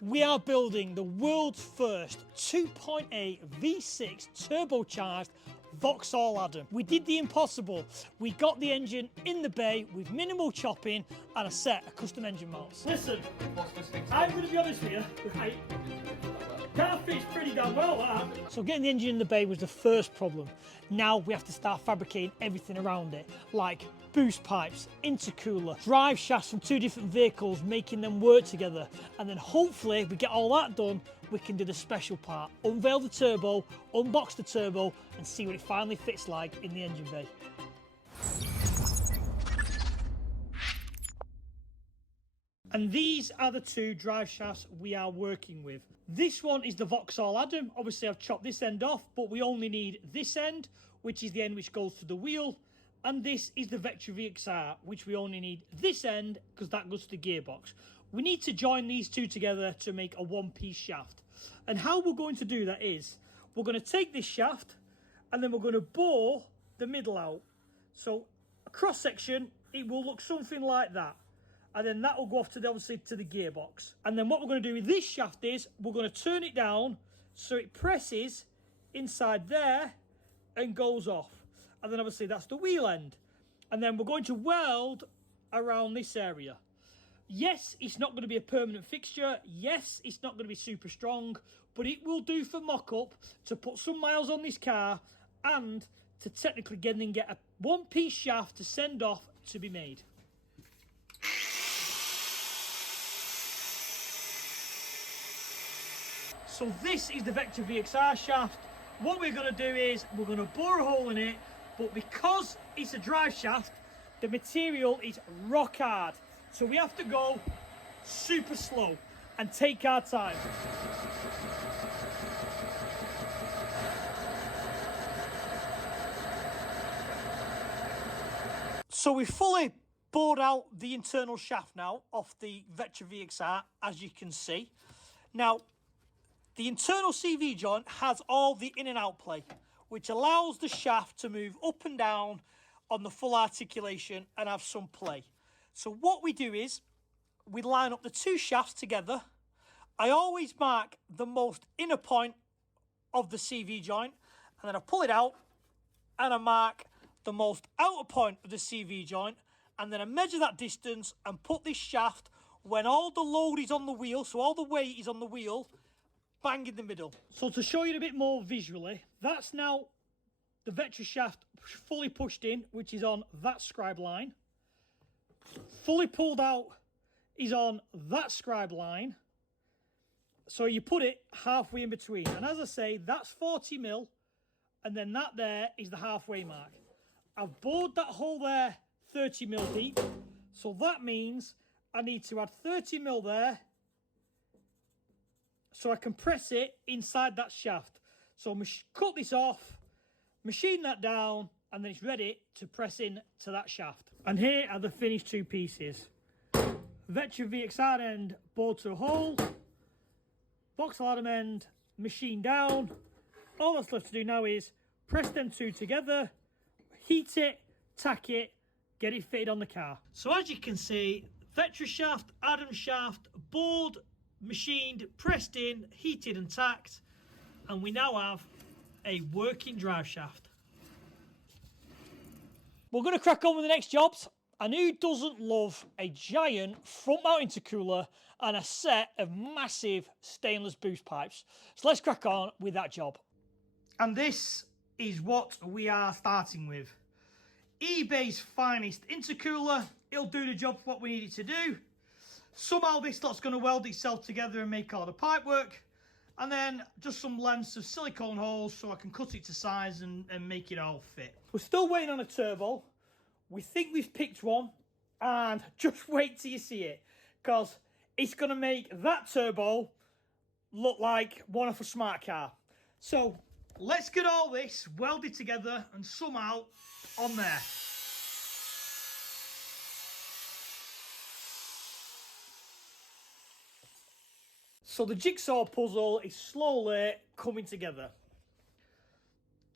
We are building the world's first 2.8 V6 turbocharged Vauxhall Adam. We did the impossible. We got the engine in the bay with minimal chopping and a set of custom engine mounts. Listen, I'm going to be honest with you, right? Car fits pretty damn well, that. So getting the engine in the bay was the first problem. Now we have to start fabricating everything around it, like boost pipes, intercooler, drive shafts from two different vehicles, making them work together. And then hopefully we get all that done, we can do the special part, unveil the turbo, unbox the turbo, and see what it finally fits like in the engine bay. And these are the two drive shafts we are working with. This one is the Vauxhall Adam. Obviously I've chopped this end off, but we only need this end, which is the end which goes to the wheel. And this is the Vectra VXR, which we only need this end because that goes to the gearbox. We need to join these two together to make a one-piece shaft. And how we're going to do that is, we're going to take this shaft and then we're going to bore the middle out. So a cross section, it will look something like that. And then that will go off to the, obviously to the gearbox. And then what we're going to do with this shaft is, we're going to turn it down so it presses inside there and goes off. And then obviously that's the wheel end. And then we're going to weld around this area. Yes, it's not going to be a permanent fixture. Yes, it's not going to be super strong, but it will do for mock-up to put some miles on this car and to technically get a one-piece shaft to send off to be made. So this is the Vectra VXR shaft. What we're going to do is we're going to bore a hole in it, but because it's a drive shaft, the material is rock hard. So we have to go super slow and take our time. So we fully bored out the internal shaft now off the Vectra VXR, as you can see. Now, the internal CV joint has all the in and out play, which allows the shaft to move up and down on the full articulation and have some play. So what we do is, we line up the two shafts together. I always mark the most inner point of the CV joint, and then I pull it out, and I mark the most outer point of the CV joint, and then I measure that distance and put this shaft when all the load is on the wheel, so all the weight is on the wheel, bang in the middle. So to show you a bit more visually, that's now the Vectra shaft fully pushed in, which is on that scribe line. Fully pulled out is on that scribe line. So you put it halfway in between. And as I say, that's 40 mil, and then that there is the halfway mark. I've bored that hole there 30 mil deep. So that means I need to add 30 mil there, so I can press it inside that shaft. So cut this off, machine that down, and then it's ready to press in to that shaft. And here are the finished two pieces. Vectra VXR end bored to a hole, Vauxhall Adam end machined down. All that's left to do now is press them two together, heat it, tack it, get it fitted on the car. So as you can see, Vectra shaft, Adam shaft, bored, machined, pressed in, heated and tacked, and we now have a working drive shaft. We're going to crack on with the next jobs, and who doesn't love a giant front mount intercooler and a set of massive stainless boost pipes? So let's crack on with that job. And this is what we are starting with. eBay's finest intercooler. It'll do the job for what we need it to do. Somehow this lot's going to weld itself together and make all the pipe work. And then just some lengths of silicone holes so I can cut it to size and make it all fit. We're still waiting on a turbo. We think we've picked one. And just wait till you see it, because it's going to make that turbo look like one of a smart car. So let's get all this welded together and somehow on there. So the jigsaw puzzle is slowly coming together.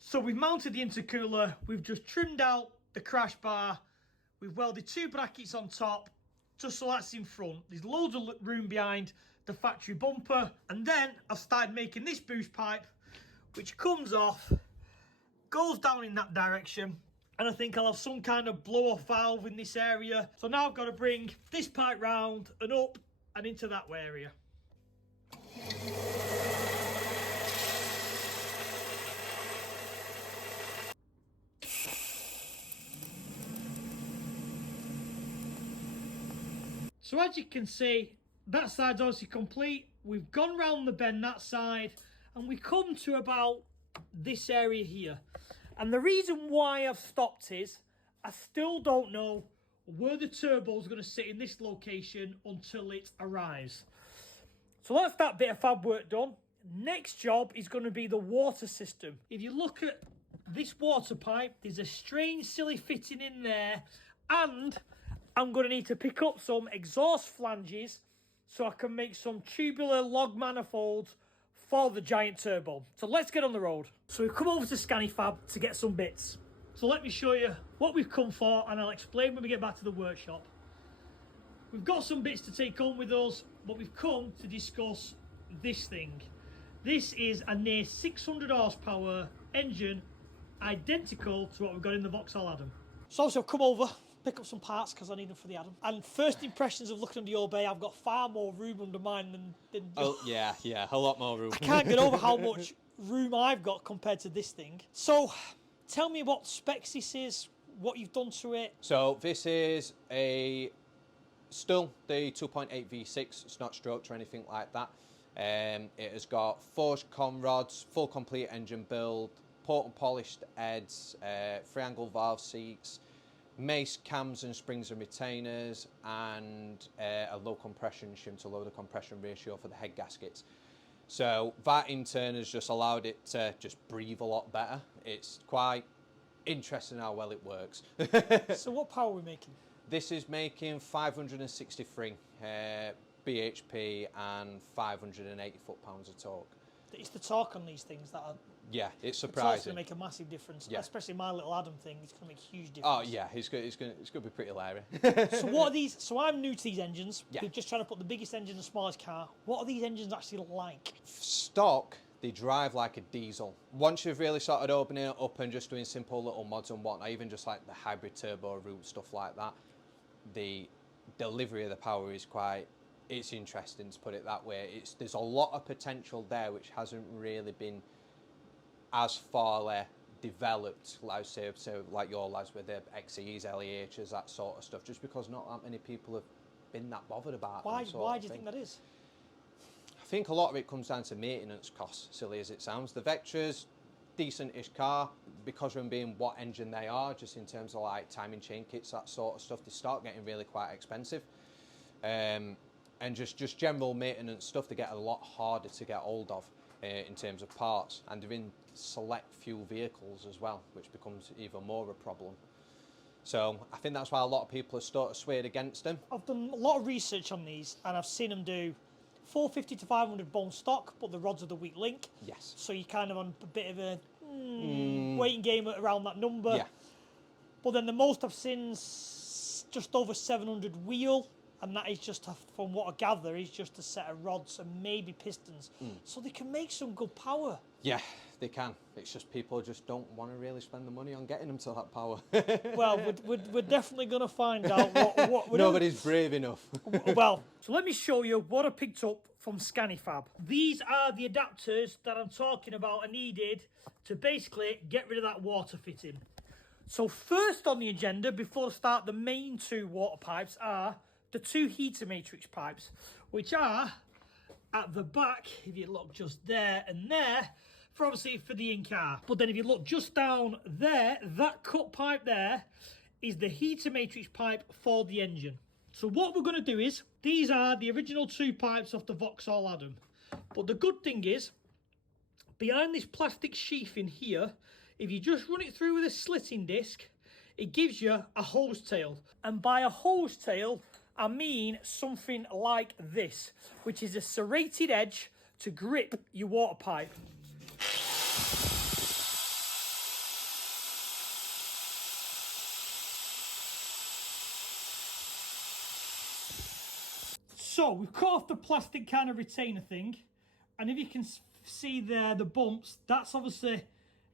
So we've mounted the intercooler, we've just trimmed out the crash bar, we've welded two brackets on top, just so that's in front. There's loads of room behind the factory bumper, and then I've started making this boost pipe, which comes off, goes down in that direction, and I think I'll have some kind of blow-off valve in this area. So now I've got to bring this pipe round and up and into that area. So as you can see, that side's obviously complete. We've gone round the bend that side, and we come to about this area here. And the reason why I've stopped is, I still don't know where the turbo is going to sit in this location until it arrives. So that's that bit of fab work done. Next job is going to be the water system. If you look at this water pipe, there's a strange silly fitting in there, and I'm going to need to pick up some exhaust flanges so I can make some tubular log manifolds for the giant turbo. So let's get on the road. So we've come over to Scanifab to get some bits. So let me show you what we've come for, and I'll explain when we get back to the workshop. We've got some bits to take on with us, but we've come to discuss this thing. This is a near 600 horsepower engine, identical to what we've got in the Vauxhall Adam. So obviously I've come over, pick up some parts because I need them for the Adam. And first impressions of looking under your bay, I've got far more room under mine than oh yeah, a lot more room. I can't get over how much room I've got compared to this thing. So tell me what specs this is, what you've done to it. So this is still the 2.8 V6. It's not stroked or anything like that. It has got forged con rods, full complete engine build, port and polished heads, 3-angle valve seats, mace cams and springs and retainers, and a low compression shim to low to compression ratio for the head gaskets. So that in turn has just allowed it to just breathe a lot better. It's quite interesting how well it works. So what power are we making? This is making 563 bhp and 580 foot-pounds of torque. It's the torque on these things that are... Yeah, it's The torque's surprising. going to make a massive difference, Yeah. Especially my little Adam thing. It's going to make a huge difference. Oh yeah, it's going to be pretty hilarious. So what are these? So I'm new to these engines. Yeah. We're just trying to put the biggest engine in the smallest car. What are these engines actually like? Stock, they drive like a diesel. Once you've really started opening it up and just doing simple little mods and whatnot, even just like the hybrid turbo route, stuff like that, the delivery of the power is quite, it's interesting to put it that way. There's a lot of potential there which hasn't really been as far developed, like say like your lads with the XEs, LEHs, that sort of stuff, just because not that many people have been that bothered about Why them. do you think that is? I think a lot of it comes down to maintenance costs, silly as it sounds. The Vectra's decent-ish car, because of them being what engine they are, just in terms of like timing chain kits, that sort of stuff, they start getting really quite expensive. And just general maintenance stuff, they get a lot harder to get hold of in terms of parts, and they're in select few vehicles as well, which becomes even more a problem. So I think that's why a lot of people have sort of swayed against them. I've done a lot of research on these, and I've seen them do 450 to 500 bone stock, but the rods are the weak link. Yes. So you're kind of on a bit of a waiting game around that number. Yeah. But then the most I've seen is just over 700 wheel, and that is just, from what I gather, is just a set of rods and maybe pistons. So they can make some good power. Yeah, they can. It's just people just don't want to really spend the money on getting them to that power. Well, we're definitely going to find out what we're Nobody's brave enough. Well, so let me show you what I picked up from Scanifab. These are the adapters that I'm talking about are needed to basically get rid of that water fitting. So first on the agenda, before I start, the main two water pipes are the two heater matrix pipes, which are at the back, if you look just there and there, for obviously for the in-car. But then if you look just down there, that cut pipe there is the heater matrix pipe for the engine. So what we're going to do is, these are the original two pipes off the Vauxhall Adam. But the good thing is, behind this plastic sheath in here, if you just run it through with a slitting disc, it gives you a hose tail. And by a hose tail, I mean something like this, which is a serrated edge to grip your water pipe. So we've cut off the plastic kind of retainer thing, and if you can see there the bumps, that's obviously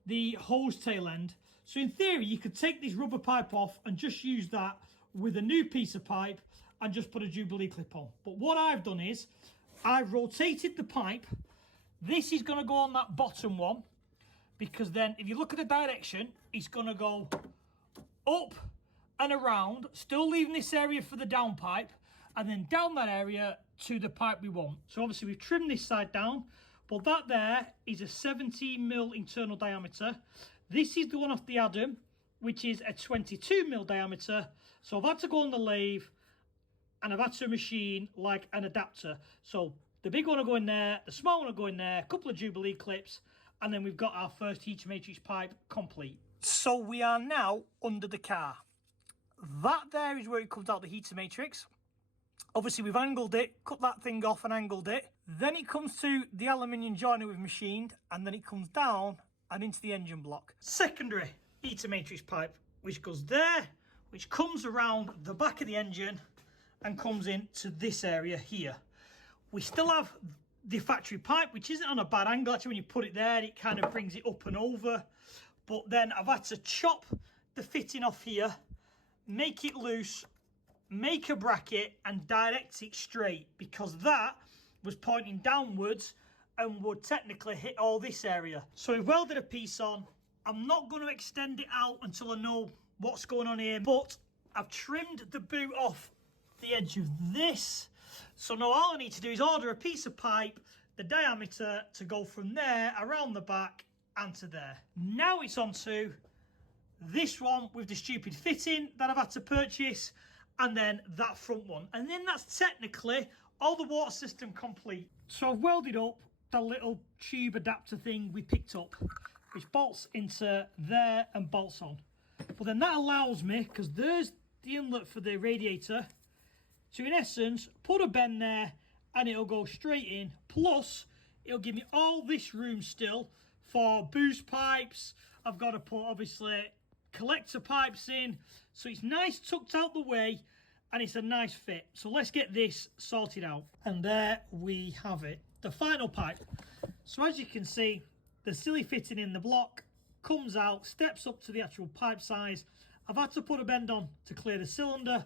the hose tail end. So in theory you could take this rubber pipe off and just use that with a new piece of pipe and just put a Jubilee clip on. But what I've done is I've rotated the pipe. This is going to go on that bottom one, because then if you look at the direction, it's going to go up and around, still leaving this area for the down pipe, and then down that area to the pipe we want. So obviously we've trimmed this side down, but that there is a 17mm internal diameter. This is the one off the Adam, which is a 22mm diameter. So I've had to go on the lathe and I've had to machine like an adapter. So the big one will go in there, the small one will go in there, a couple of Jubilee clips, and then we've got our first heater matrix pipe complete. So we are now under the car. That there is where it comes out the heater matrix. Obviously we've angled it, cut that thing off and angled it. Then it comes to the aluminium joiner we've machined, and then it comes down and into the engine block. Secondary heater matrix pipe, which goes there, which comes around the back of the engine and comes into this area here. We still have the factory pipe, which isn't on a bad angle. Actually, when you put it there, it kind of brings it up and over. But then I've had to chop the fitting off here, make it loose, make a bracket and direct it straight, because that was pointing downwards and would technically hit all this area. So we've welded a piece on. I'm not going to extend it out until I know what's going on here, but I've trimmed the boot off the edge of this. So now all I need to do is order a piece of pipe, the diameter to go from there around the back and to there. Now it's on to this one with the stupid fitting that I've had to purchase, and then that front one. And then that's technically all the water system complete. So I've welded up the little tube adapter thing we picked up, which bolts into there and bolts on. But then that allows me, because there's the inlet for the radiator, to in essence put a bend there and it'll go straight in. Plus it'll give me all this room still for boost pipes. I've got to put obviously collector pipes in, so it's nice tucked out the way and it's a nice fit. So let's get this sorted out. And there we have it, the final pipe. So as you can see, the silly fitting in the block comes out, steps up to the actual pipe size. I've had to put a bend on to clear the cylinder.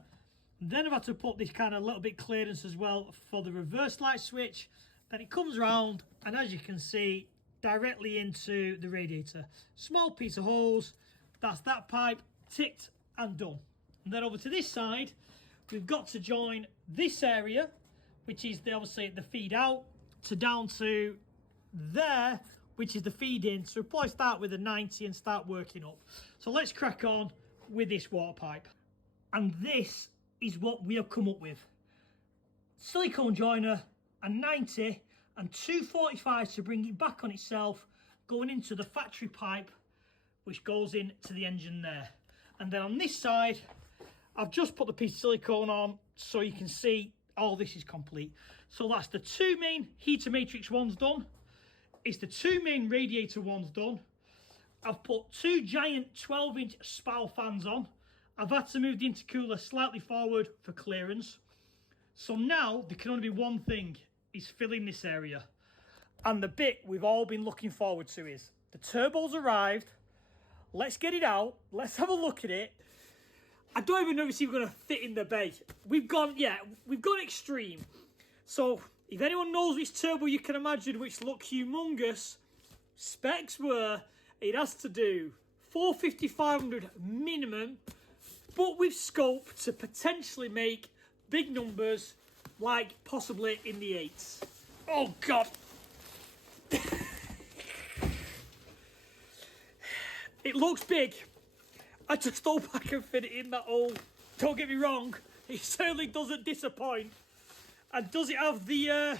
Then I've had to put this kind of little bit clearance as well for the reverse light switch. Then it comes round, and as you can see, directly into the radiator. Small piece of hose, that's that pipe, ticked and done. And then over to this side, we've got to join this area, which is obviously the feed out, to down to there, which is the feed in. So we'll probably start with a 90 and start working up. So let's crack on with this water pipe. And this is what we have come up with. Silicone joiner, a 90 and 245 to bring it back on itself, going into the factory pipe, which goes into the engine there. And then on this side, I've just put the piece of silicone on so you can see all this is complete. So that's the two main heater matrix ones done. It's the two main radiator ones done. I've put two giant 12-inch spout fans on. I've had to move the intercooler slightly forward for clearance. So now there can only be one thing, is filling this area. And the bit we've all been looking forward to is the turbo's arrived. Let's get it out. Let's have a look at it. I don't even know if it's even going to fit in the bay. We've gone extreme. So if anyone knows which turbo you can imagine which look humongous, specs were it has to do 450, 500 minimum, but with scope to potentially make big numbers, like possibly in the 8s. Oh God. It looks big. I just hope I can fit it in that hole. Don't get me wrong, it certainly doesn't disappoint. And does it have the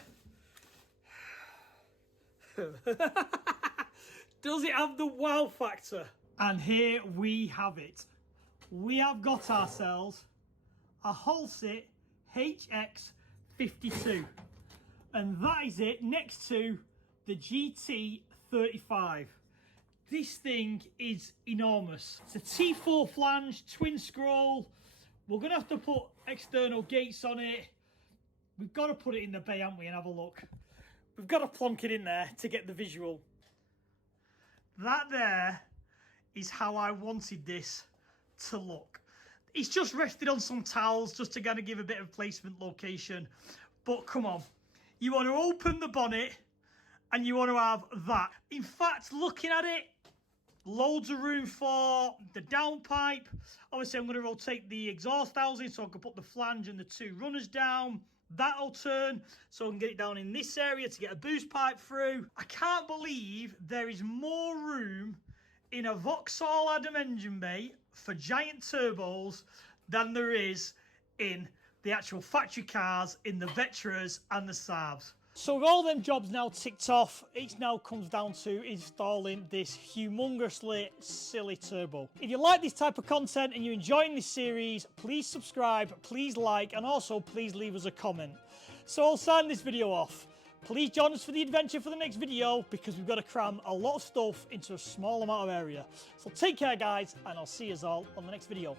does it have the wow factor? And here we have it. We have got ourselves a Holsit HX52, and that is it next to the GT35. This thing is enormous. It's a T4 flange, twin scroll. We're gonna have to put external gates on it. we've got to put it in the bay, haven't we, and have a look. We've got to plonk it in there to get the visual. That there is how I wanted this to look. It's just rested on some towels just to kind of give a bit of placement location. But come on, you want to open the bonnet and you want to have that. In fact, looking at it, loads of room for the downpipe. Obviously, I'm going to rotate the exhaust housing so I can put the flange and the two runners down. That'll turn so I can get it down in this area to get a boost pipe through. I can't believe there is more room in a Vauxhall Adam engine bay for giant turbos than there is in the actual factory cars in the Vectras and the Saabs. So with all them jobs now ticked off, it now comes down to installing this humongously silly turbo. If you like this type of content and you're enjoying this series, please subscribe, please like, and also please leave us a comment. So I'll sign this video off. Please join us for the adventure for the next video because we've got to cram a lot of stuff into a small amount of area. So take care guys, and I'll see you all on the next video.